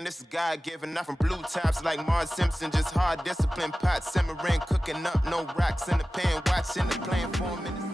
saying this is God-given. Not from blue tops like Mars Simpson. Just hard discipline, pot simmering, cooking up, no rocks in the pan. Watching the playing 4 minutes.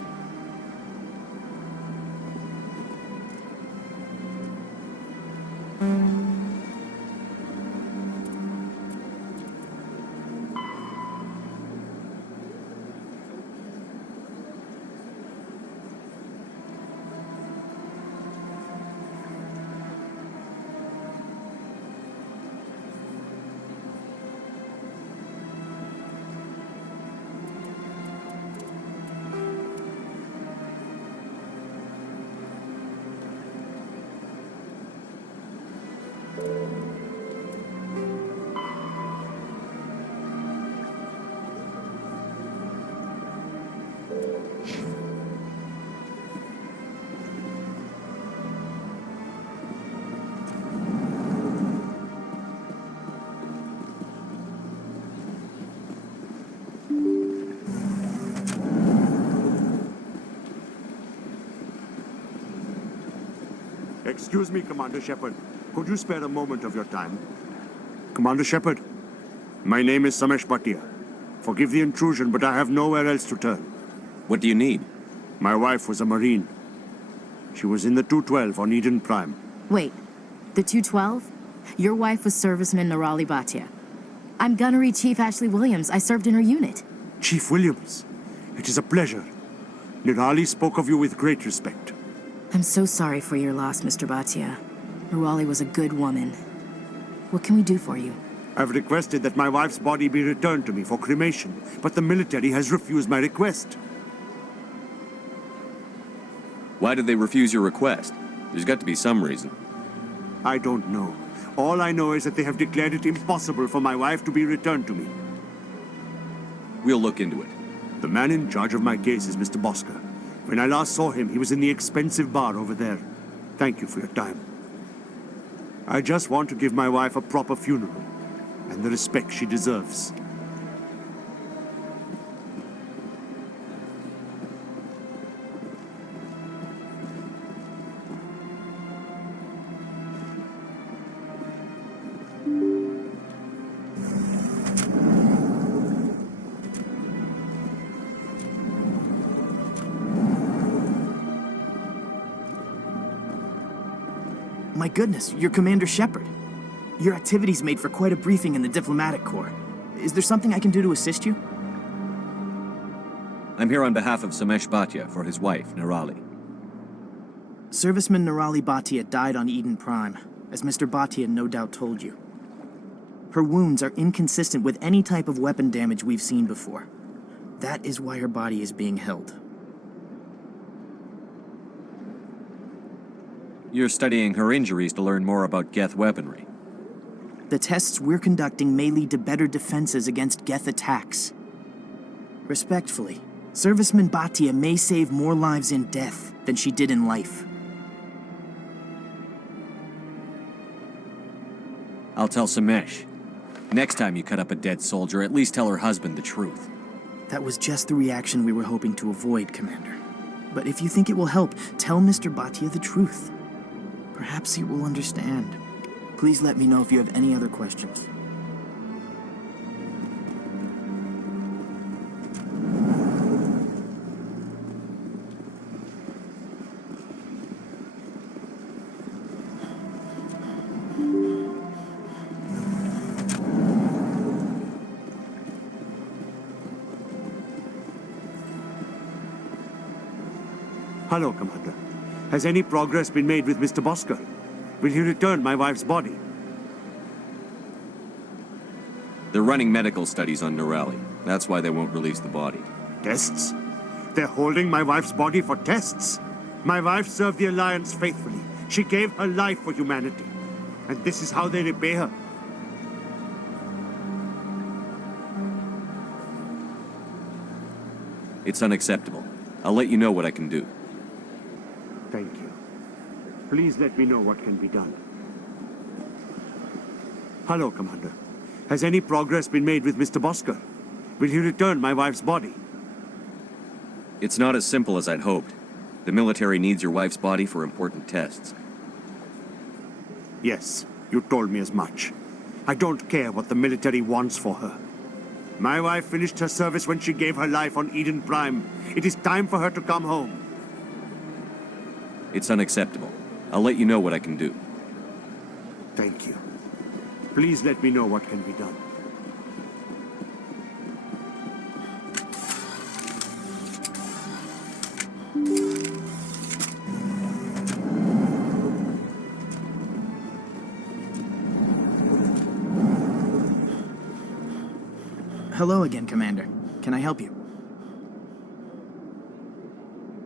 Excuse me, Commander Shepard. Could you spare a moment of your time? Commander Shepard, my name is Samesh Bhatia. Forgive the intrusion, but I have nowhere else to turn. What do you need? My wife was a Marine. She was in the 212 on Eden Prime. Wait, the 212? Your wife was serviceman Nirali Bhatia. I'm Gunnery Chief Ashley Williams. I served in her unit. Chief Williams, it is a pleasure. Nirali spoke of you with great respect. I'm so sorry for your loss, Mr. Bhatia. Nirali was a good woman. What can we do for you? I've requested that my wife's body be returned to me for cremation, but the military has refused my request. Why did they refuse your request? There's got to be some reason. I don't know. All I know is that they have declared it impossible for my wife to be returned to me. We'll look into it. The man in charge of my case is Mr. Bosker. When I last saw him, he was in the expensive bar over there. Thank you for your time. I just want to give my wife a proper funeral, and the respect she deserves. My goodness, you're Commander Shepard. Your activities made for quite a briefing in the Diplomatic Corps. Is there something I can do to assist you? I'm here on behalf of Samesh Bhatia for his wife, Nirali. Serviceman Nirali Bhatia died on Eden Prime, as Mr. Bhatia no doubt told you. Her wounds are inconsistent with any type of weapon damage we've seen before. That is why her body is being held. You're studying her injuries to learn more about Geth weaponry. The tests we're conducting may lead to better defenses against Geth attacks. Respectfully, Serviceman Bhatia may save more lives in death than she did in life. I'll tell Samesh. Next time you cut up a dead soldier, at least tell her husband the truth. That was just the reaction we were hoping to avoid, Commander. But if you think it will help, tell Mr. Bhatia the truth. Perhaps he will understand. Please let me know if you have any other questions. Hello, Commander. Has any progress been made with Mr. Bosker? Will he return my wife's body? They're running medical studies on Nirali. That's why they won't release the body. Tests? They're holding my wife's body for tests? My wife served the Alliance faithfully. She gave her life for humanity. And this is how they repay her. It's unacceptable. I'll let you know what I can do. Thank you. Please let me know what can be done. Hello, Commander. Has any progress been made with Mr. Bosker? Will he return my wife's body? It's not as simple as I'd hoped. The military needs your wife's body for important tests. Yes, You told me as much. I don't care what the military wants for her. My wife finished her service when she gave her life on Eden Prime. It is time for her to come home. It's unacceptable. I'll let you know what I can do. Thank you. Please let me know what can be done. Hello again, Commander. Can I help you?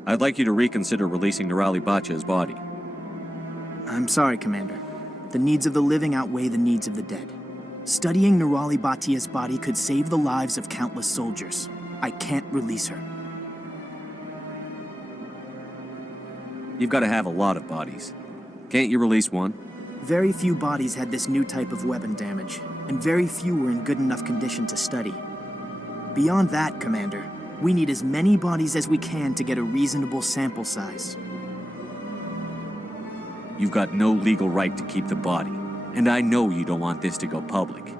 I'd like you to reconsider releasing Nirali Baccha's body. I'm sorry, Commander. The needs of the living outweigh the needs of the dead. Studying Nirali Batia's body could save the lives of countless soldiers. I can't release her. You've got to have a lot of bodies. Can't you release one? Very few bodies had this new type of weapon damage, and very few were in good enough condition to study. Beyond that, Commander, we need as many bodies as we can to get a reasonable sample size. You've got no legal right to keep the body, and I know you don't want this to go public.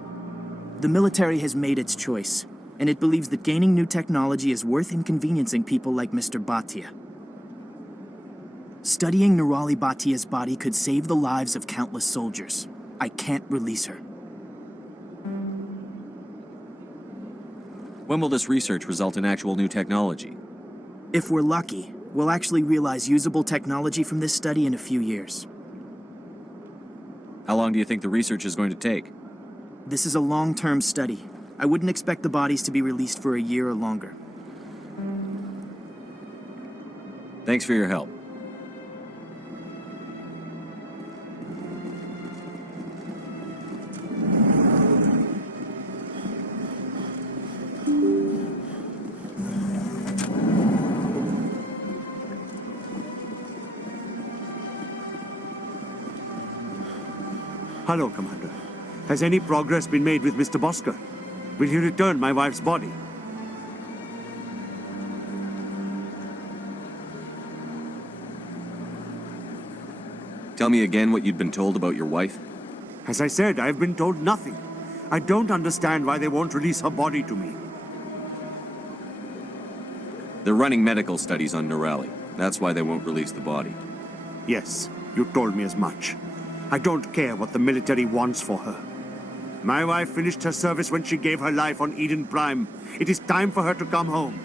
The military has made its choice, and it believes that gaining new technology is worth inconveniencing people like Mr. Bhatia. Studying Nirali Batia's body could save the lives of countless soldiers. I can't release her. When will this research result in actual new technology? If we're lucky, we'll actually realize usable technology from this study in a few years. How long do you think the research is going to take? This is a long-term study. I wouldn't expect the bodies to be released for a year or longer. Thanks for your help. Hello, Commander. Has any progress been made with Mr. Bosca? Will he return my wife's body? Tell me again what you'd been told about your wife. As I said, I have been told nothing. I don't understand why they won't release her body to me. They're running medical studies on Nirali. That's why they won't release the body. Yes, you told me as much. I don't care what the military wants for her. My wife finished her service when she gave her life on Eden Prime. It is time for her to come home.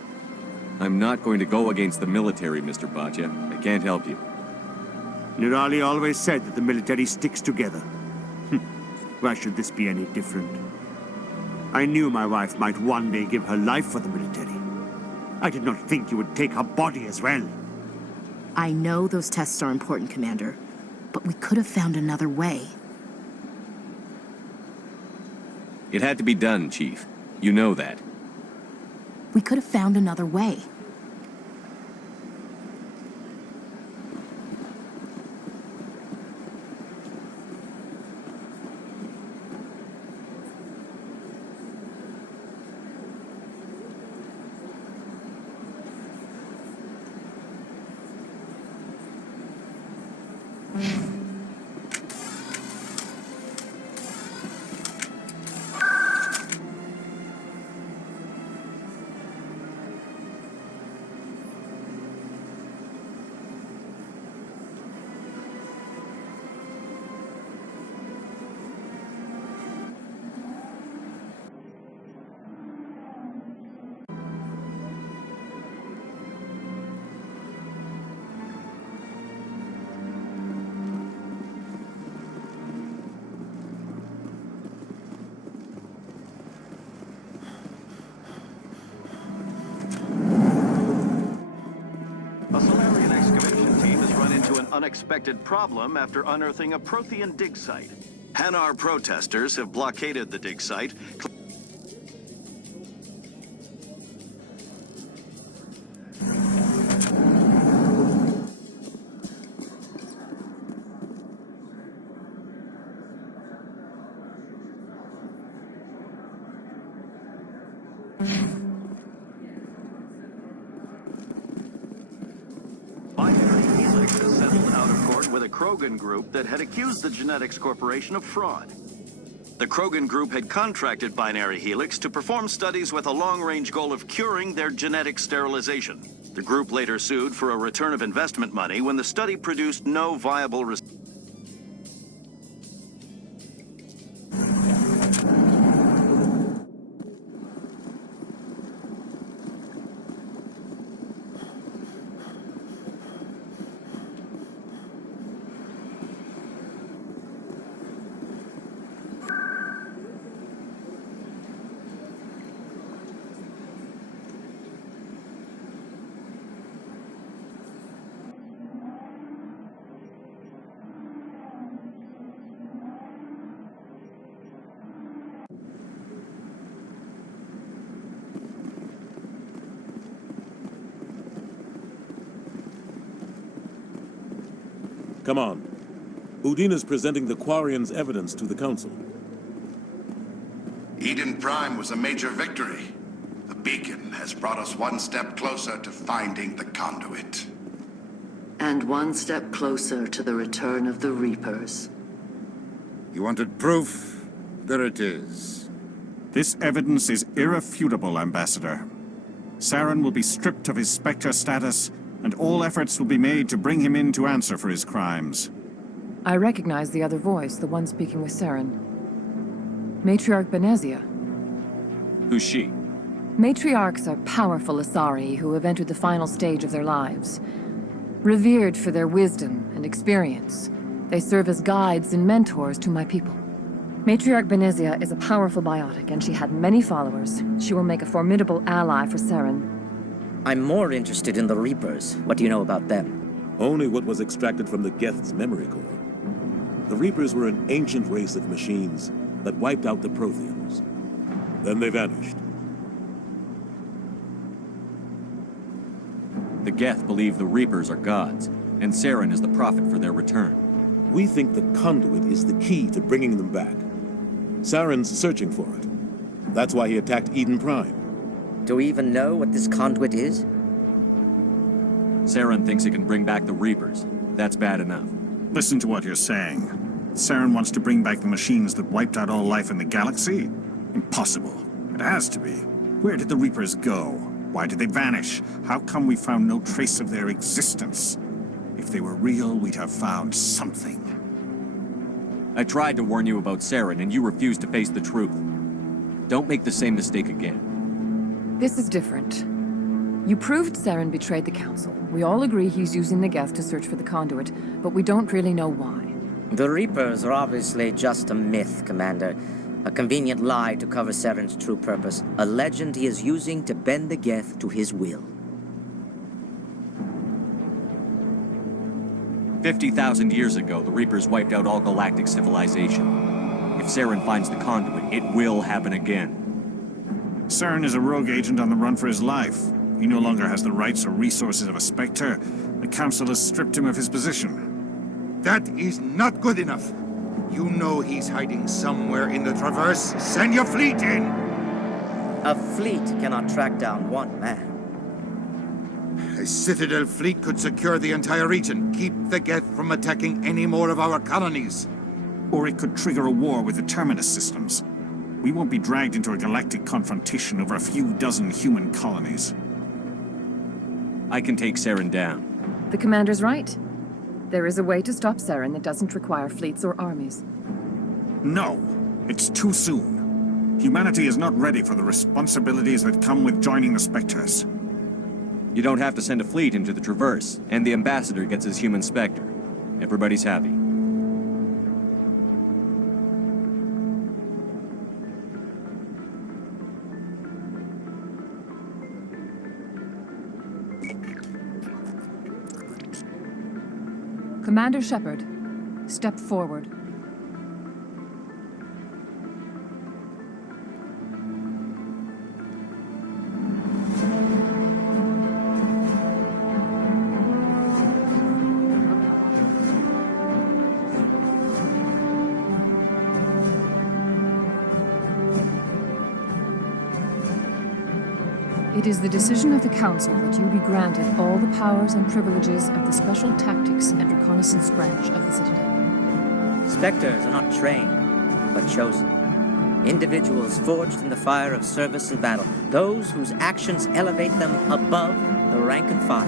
I'm not going to go against the military, Mr. Bhatia. I can't help you. Nirali always said that the military sticks together. Why should this be any different? I knew my wife might one day give her life for the military. I did not think you would take her body as well. I know those tests are important, Commander, but we could have found another way. It had to be done, Chief. You know that. We could have found another way. A Solarian excavation team has run into an unexpected problem after unearthing a Prothean dig site. Hanar protesters have blockaded the dig site. with a Krogan group that had accused the Genetics Corporation of fraud. The Krogan group had contracted Binary Helix to perform studies with a long-range goal of curing their genetic sterilization. The group later sued for a return of investment money when the study produced no viable results. Come on. Udina's presenting the Quarians' evidence to the Council. Eden Prime was a major victory. The beacon has brought us one step closer to finding the conduit. And one step closer to the return of the Reapers. You wanted proof? There it is. This evidence is irrefutable, Ambassador. Saren will be stripped of his Spectre status, and all efforts will be made to bring him in to answer for his crimes. I recognize the other voice, the one speaking with Saren. Matriarch Benezia. Who's she? Matriarchs are powerful Asari who have entered the final stage of their lives. Revered for their wisdom and experience, they serve as guides and mentors to my people. Matriarch Benezia is a powerful biotic, and she had many followers. She will make a formidable ally for Saren. I'm more interested in the Reapers. What do you know about them? Only what was extracted from the Geth's memory core. The Reapers were an ancient race of machines that wiped out the Protheans. Then they vanished. The Geth believe the Reapers are gods, and Saren is the prophet for their return. We think the conduit is the key to bringing them back. Saren's searching for it. That's why he attacked Eden Prime. Do we even know what this conduit is? Saren thinks it can bring back the Reapers. That's bad enough. Listen to what you're saying. Saren wants to bring back the machines that wiped out all life in the galaxy? Impossible. It has to be. Where did the Reapers go? Why did they vanish? How come we found no trace of their existence? If they were real, we'd have found something. I tried to warn you about Saren, and you refused to face the truth. Don't make the same mistake again. This is different. You proved Saren betrayed the Council. We all agree he's using the Geth to search for the conduit, but we don't really know why. The Reapers are obviously just a myth, Commander. A convenient lie to cover Saren's true purpose. A legend he is using to bend the Geth to his will. 50,000 years ago, the Reapers wiped out all galactic civilization. If Saren finds the conduit, it will happen again. Saren is a rogue agent on the run for his life. He no longer has the rights or resources of a Spectre. The Council has stripped him of his position. That is not good enough. You know he's hiding somewhere in the Traverse. Send your fleet in! A fleet cannot track down one man. A Citadel fleet could secure the entire region, keep the Geth from attacking any more of our colonies. Or it could trigger a war with the Terminus systems. We won't be dragged into a galactic confrontation over a few dozen human colonies. I can take Saren down. The Commander's right. There is a way to stop Saren that doesn't require fleets or armies. No, it's too soon. Humanity is not ready for the responsibilities that come with joining the Spectres. You don't have to send a fleet into the Traverse, and the Ambassador gets his human Spectre. Everybody's happy. Commander Shepard, step forward. It is the decision of the Council that you be granted all the powers and privileges of the Special Tactics and Reconnaissance branch of the Citadel. Spectres are not trained, but chosen. Individuals forged in the fire of service and battle. Those whose actions elevate them above the rank and file.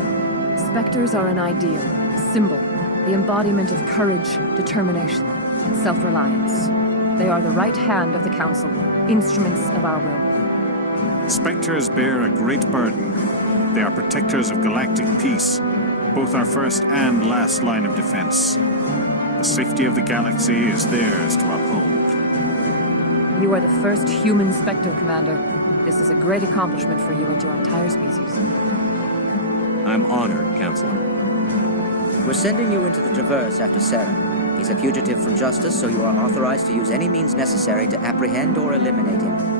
Spectres are an ideal, a symbol, the embodiment of courage, determination, and self-reliance. They are the right hand of the Council, instruments of our will. Spectres bear a great burden. They are protectors of galactic peace, both our first and last line of defense. The safety of the galaxy is theirs to uphold. You are the first human Spectre, Commander. This is a great accomplishment for you and your entire species. I'm honored, Counselor. We're sending you into the Traverse after Saren. He's a fugitive from justice, so you are authorized to use any means necessary to apprehend or eliminate him.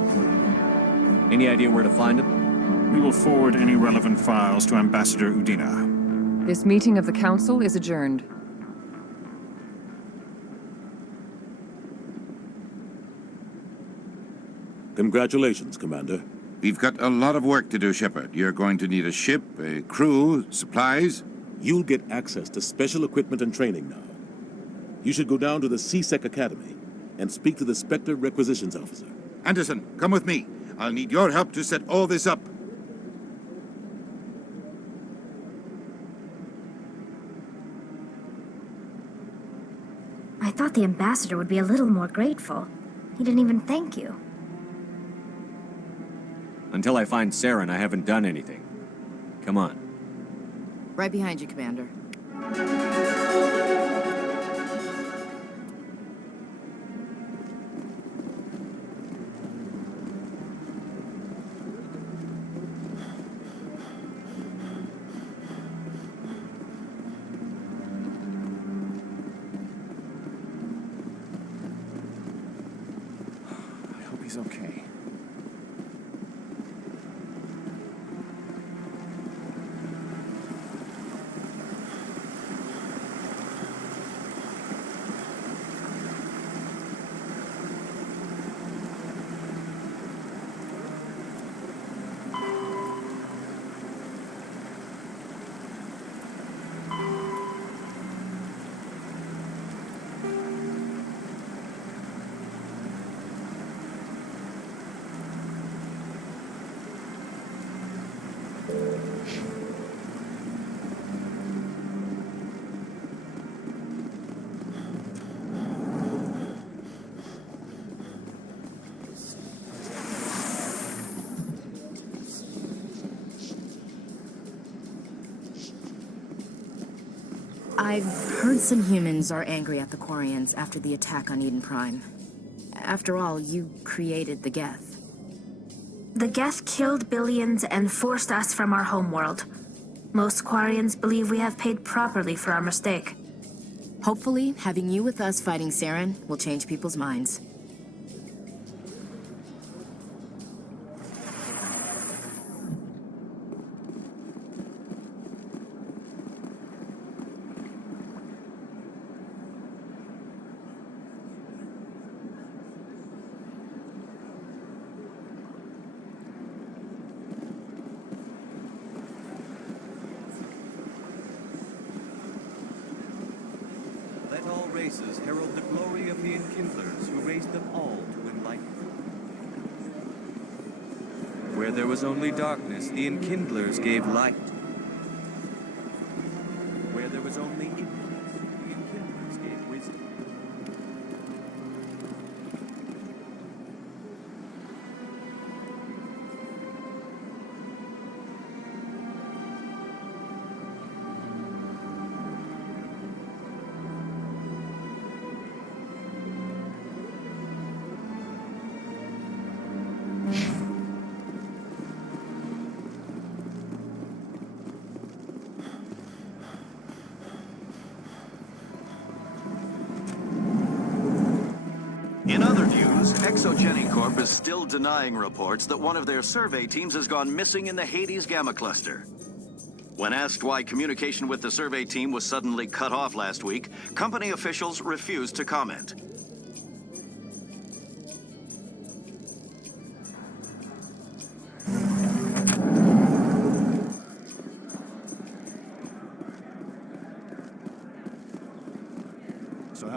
Any idea where to find him? We will forward any relevant files to Ambassador Udina. This meeting of the Council is adjourned. Congratulations, Commander. We've got a lot of work to do, Shepard. You're going to need a ship, a crew, supplies. You'll get access to special equipment and training now. You should go down to the CSEC Academy and speak to the Spectre Requisitions Officer. Anderson, come with me. I'll need your help to set all this up. I thought the ambassador would be a little more grateful. He didn't even thank you. Until I find Saren, I haven't done anything. Come on. Right behind you, Commander. I hope he's okay. I've heard some humans are angry at the Quarians after the attack on Eden Prime. After all, you created the Geth. The Geth killed billions and forced us from our homeworld. Most Quarians believe we have paid properly for our mistake. Hopefully, having you with us fighting Saren will change people's minds. Races herald the glory of the Enkindlers who raised them all to enlightenment. Where there was only darkness, the Enkindlers gave light. Where there was only ignorance, the Enkindlers gave wisdom. In other news, Exogeny Corp is still denying reports that one of their survey teams has gone missing in the Hades Gamma Cluster. When asked why communication with the survey team was suddenly cut off last week, company officials refused to comment.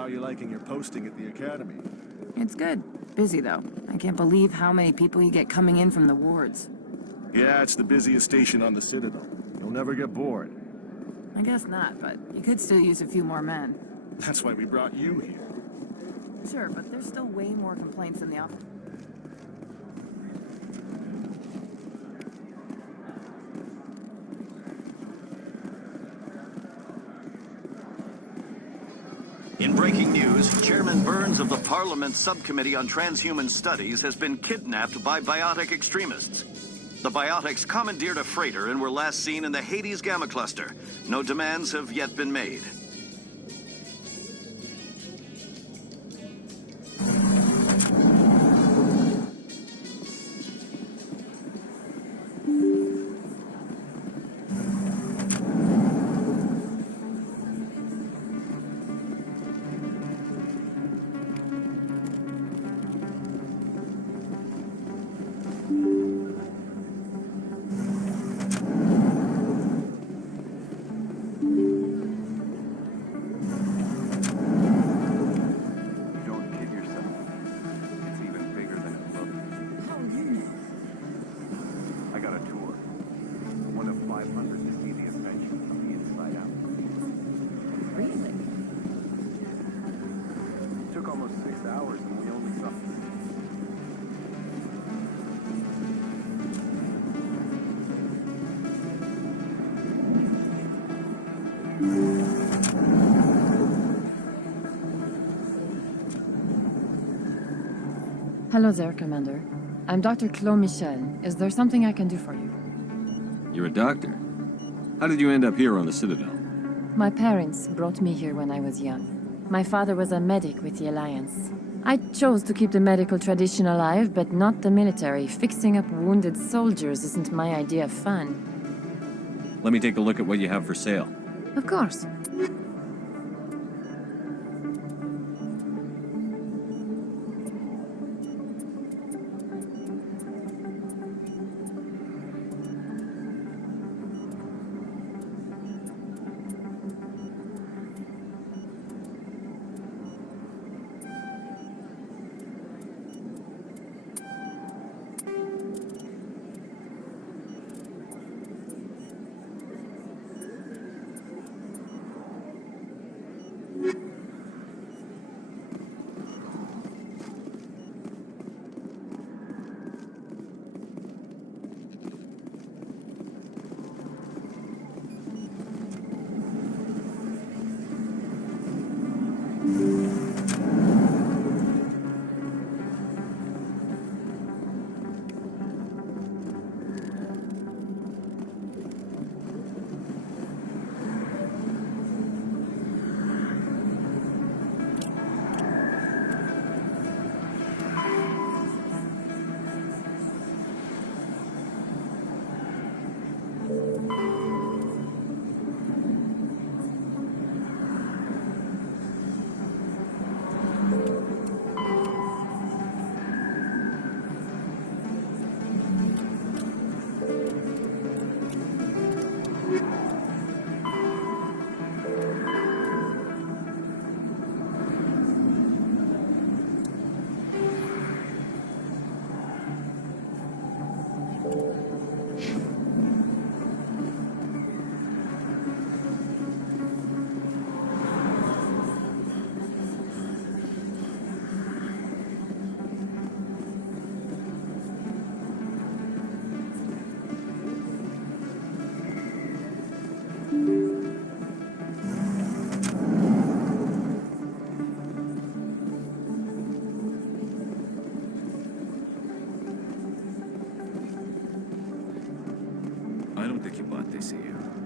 how you're liking your posting at the Academy. It's good. Busy, though. I can't believe how many people you get coming in from the wards. Yeah, it's the busiest station on the Citadel. You'll never get bored. I guess not, but you could still use a few more men. That's why we brought you here. Sure, but there's still way more complaints in the office. In breaking news, Chairman Burns of the Parliament Subcommittee on Transhuman Studies has been kidnapped by biotic extremists. The biotics commandeered a freighter and were last seen in the Hades Gamma Cluster. No demands have yet been made. Hello there, Commander. I'm Dr. Claude Michel. Is there something I can do for you? You're a doctor. How did you end up here on the Citadel? My parents brought me here when I was young. My father was a medic with the Alliance. I chose to keep the medical tradition alive, but not the military. Fixing up wounded soldiers isn't my idea of fun. Let me take a look at what you have for sale. Of course.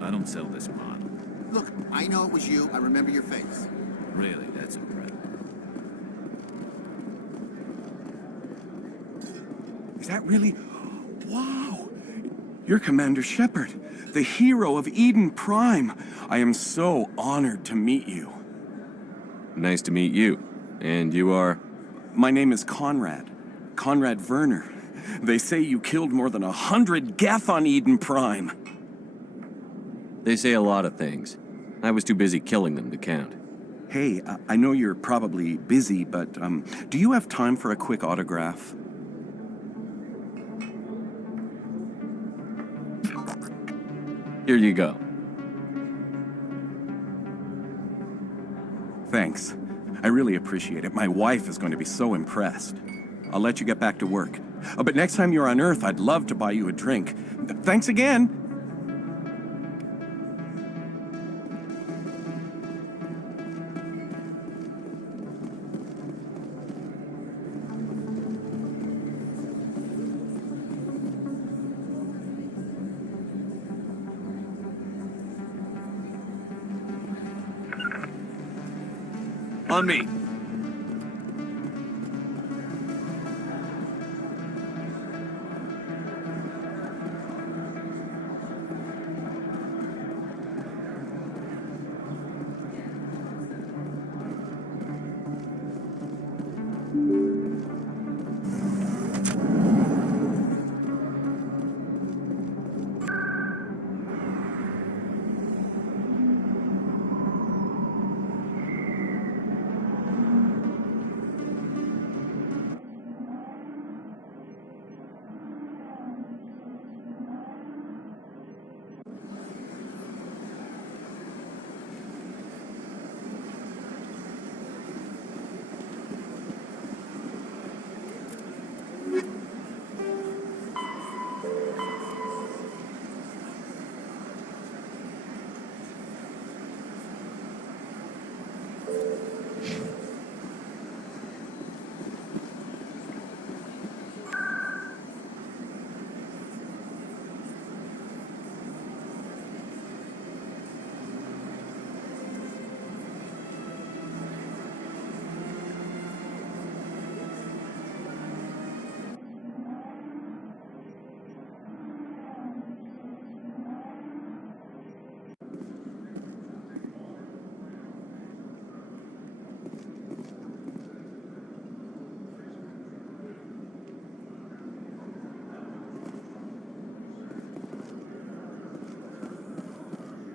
I don't sell this model. Look, I know it was you. I remember your face. Really, that's impressive. Is that really... Wow! You're Commander Shepard, the hero of Eden Prime. I am so honored to meet you. Nice to meet you. And you are? My name is Conrad. Conrad Werner. They say you killed more than 100 Geth on Eden Prime. They say a lot of things. I was too busy killing them to count. Hey, I know you're probably busy, but do you have time for a quick autograph? Here you go. Thanks. I really appreciate it. My wife is going to be so impressed. I'll let you get back to work. But next time you're on Earth, I'd love to buy you a drink. Thanks again! On me.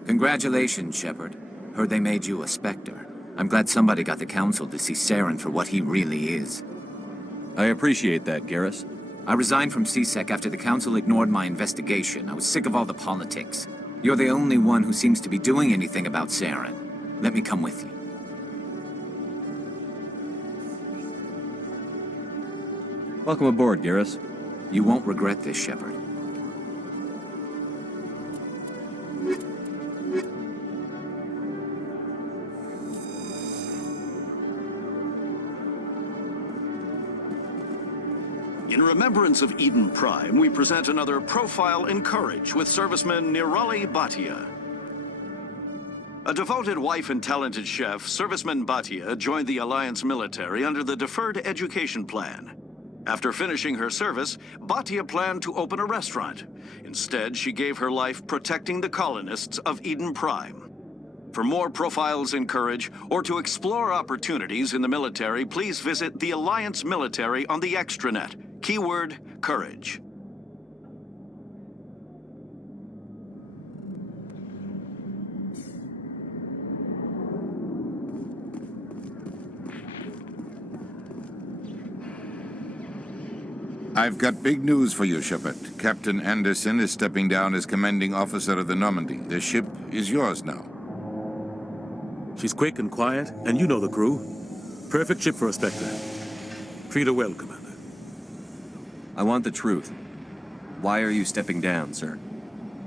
Congratulations, Shepard. Heard they made you a Spectre. I'm glad somebody got the Council to see Saren for what he really is. I appreciate that, Garrus. I resigned from CSEC after the Council ignored my investigation. I was sick of all the politics. You're the only one who seems to be doing anything about Saren. Let me come with you. Welcome aboard, Garrus. You won't regret this, Shepard. In remembrance of Eden Prime, we present another Profile in Courage with serviceman Nirali Bhatia. A devoted wife and talented chef, serviceman Bhatia joined the Alliance military under the Deferred Education Plan. After finishing her service, Bhatia planned to open a restaurant. Instead, she gave her life protecting the colonists of Eden Prime. For more Profiles in Courage, or to explore opportunities in the military, please visit the Alliance Military on the extranet. Keyword, Courage. I've got big news for you, Shepard. Captain Anderson is stepping down as commanding officer of the Normandy. The ship is yours now. She's quick and quiet, and you know the crew. Perfect ship for a Spectre. Treat her well, Commander. I want the truth. Why are you stepping down, sir?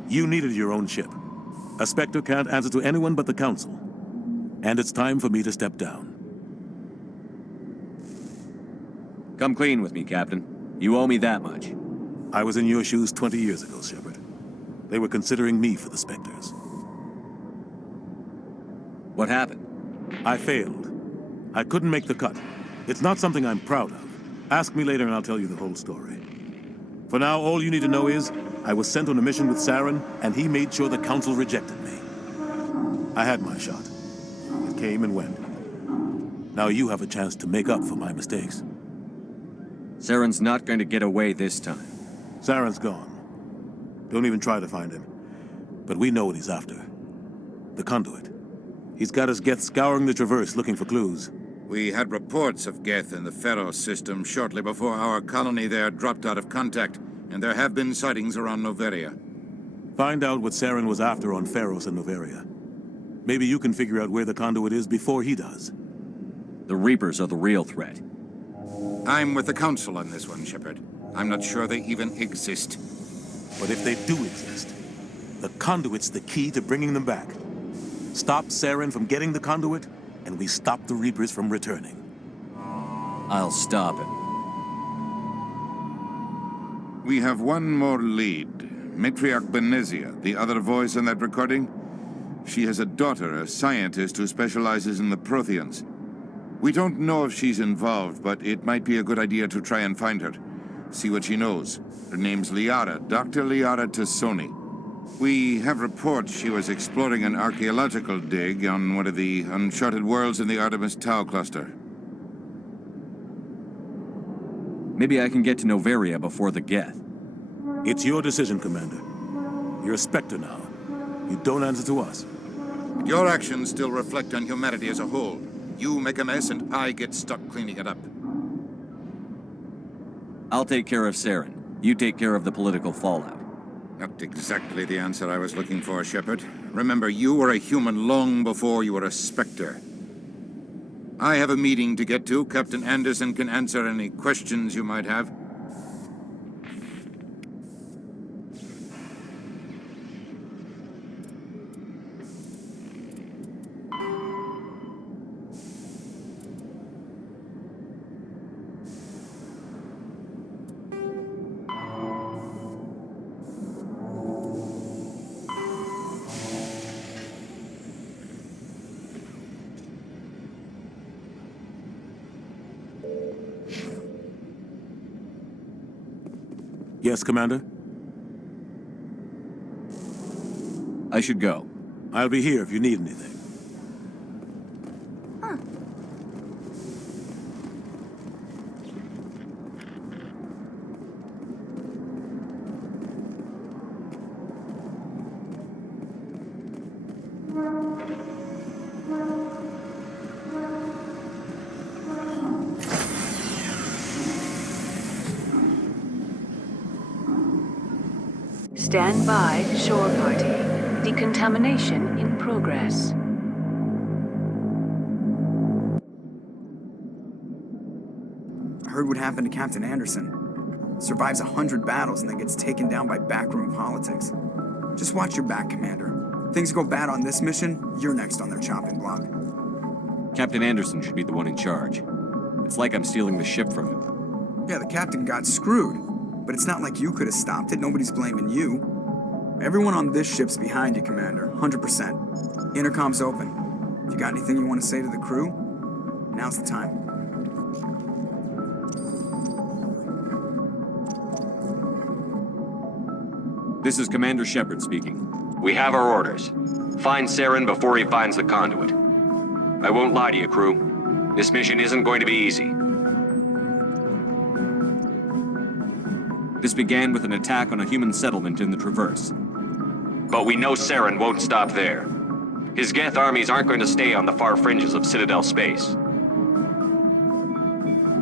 You needed your own ship. A Spectre can't answer to anyone but the Council. And it's time for me to step down. Come clean with me, Captain. You owe me that much. I was in your shoes 20 years ago, Shepard. They were considering me for the Spectres. What happened? I failed. I couldn't make the cut. It's not something I'm proud of. Ask me later and I'll tell you the whole story. For now, all you need to know is, I was sent on a mission with Saren, and he made sure the Council rejected me. I had my shot. It came and went. Now you have a chance to make up for my mistakes. Saren's not going to get away this time. Saren's gone. Don't even try to find him. But we know what he's after. The conduit. He's got his Geth scouring the Traverse looking for clues. We had reports of Geth in the Pharos system shortly before our colony there dropped out of contact, and there have been sightings around Noveria. Find out what Saren was after on Pharos and Noveria. Maybe you can figure out where the conduit is before he does. The Reapers are the real threat. I'm with the Council on this one, Shepard. I'm not sure they even exist. But if they do exist, the conduit's the key to bringing them back. Stop Saren from getting the conduit, and we stop the Reapers from returning. I'll stop him. We have one more lead. Matriarch Benezia, the other voice in that recording. She has a daughter, a scientist who specializes in the Protheans. We don't know if she's involved, but it might be a good idea to try and find her. See what she knows. Her name's Liara, Dr. Liara Tassoni. We have reports she was exploring an archaeological dig on one of the uncharted worlds in the Artemis Tau cluster. Maybe I can get to Noveria before the Geth. It's your decision, Commander. You're a Spectre now. You don't answer to us. Your actions still reflect on humanity as a whole. You make a mess and I get stuck cleaning it up. I'll take care of Saren. You take care of the political fallout. Not exactly the answer I was looking for, Shepard. Remember, you were a human long before you were a Spectre. I have a meeting to get to. Captain Anderson can answer any questions you might have. Yes, Commander? I should go. I'll be here if you need anything. Stand by, shore party. Decontamination in progress. I heard what happened to Captain Anderson. Survives 100 battles and then gets taken down by backroom politics. Just watch your back, Commander. Things go bad on this mission, you're next on their chopping block. Captain Anderson should be the one in charge. It's like I'm stealing the ship from him. Yeah, the captain got screwed. But it's not like you could have stopped it. Nobody's blaming you. Everyone on this ship's behind you, Commander. 100%. Intercom's open. If you got anything you want to say to the crew, now's the time. This is Commander Shepard speaking. We have our orders. Find Saren before he finds the conduit. I won't lie to you, crew. This mission isn't going to be easy. This began with an attack on a human settlement in the Traverse. But we know Saren won't stop there. His Geth armies aren't going to stay on the far fringes of Citadel space.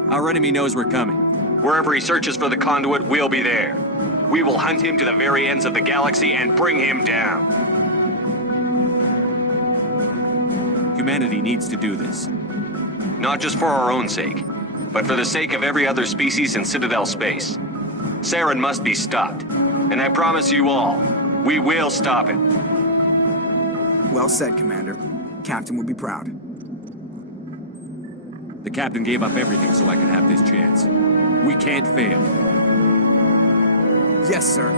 Our enemy knows we're coming. Wherever he searches for the conduit, we'll be there. We will hunt him to the very ends of the galaxy and bring him down. Humanity needs to do this. Not just for our own sake, but for the sake of every other species in Citadel space. Saren must be stopped. And I promise you all, we will stop him. Well said, Commander. Captain would be proud. The captain gave up everything so I could have this chance. We can't fail. Yes, sir.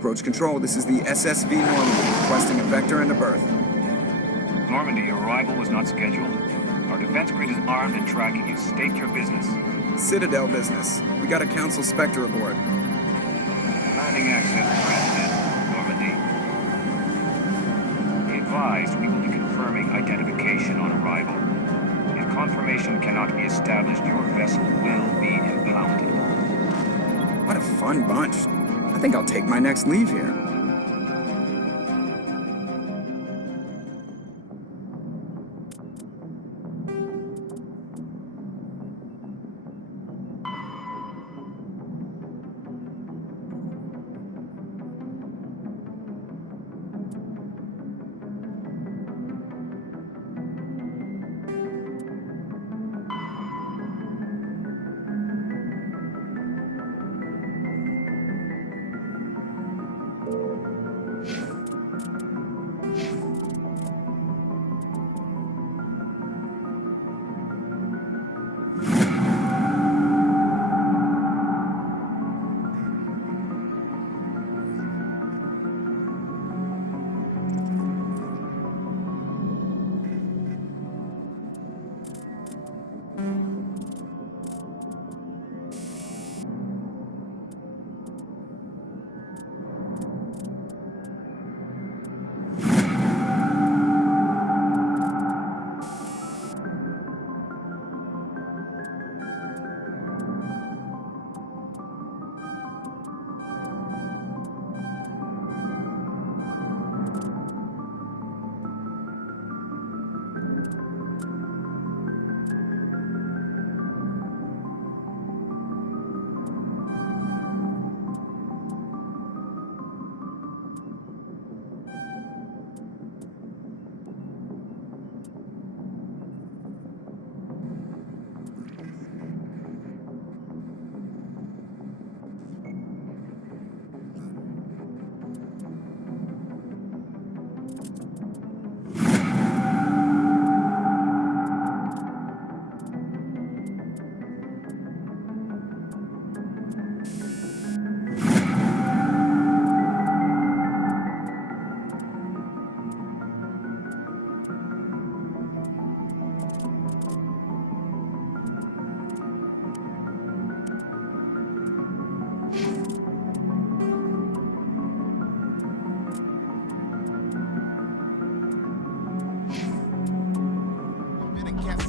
Approach control, this is the SSV Normandy, requesting a vector and a berth. Normandy, your arrival was not scheduled. Our defense grid is armed and tracking you. State your business. Citadel business. We got a Council Spectre aboard. Landing access granted, Normandy. Be advised, we will be confirming identification on arrival. If confirmation cannot be established, your vessel will be impounded. What a fun bunch. I think I'll take my next leave here.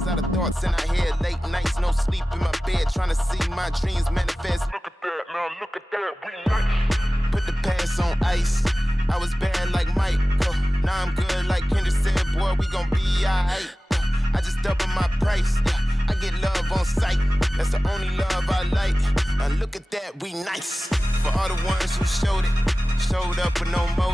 Out of thoughts in our head, late nights, no sleep in my bed, trying to see my dreams manifest. Look at that, now look at that, we nice. Put the past on ice. I was bad like Mike, now I'm good like Kendra said, boy, we gon' be alright. I just double my price. I get love on sight. That's the only love I like. Now look at that, we nice. For all the ones who showed up with no motive.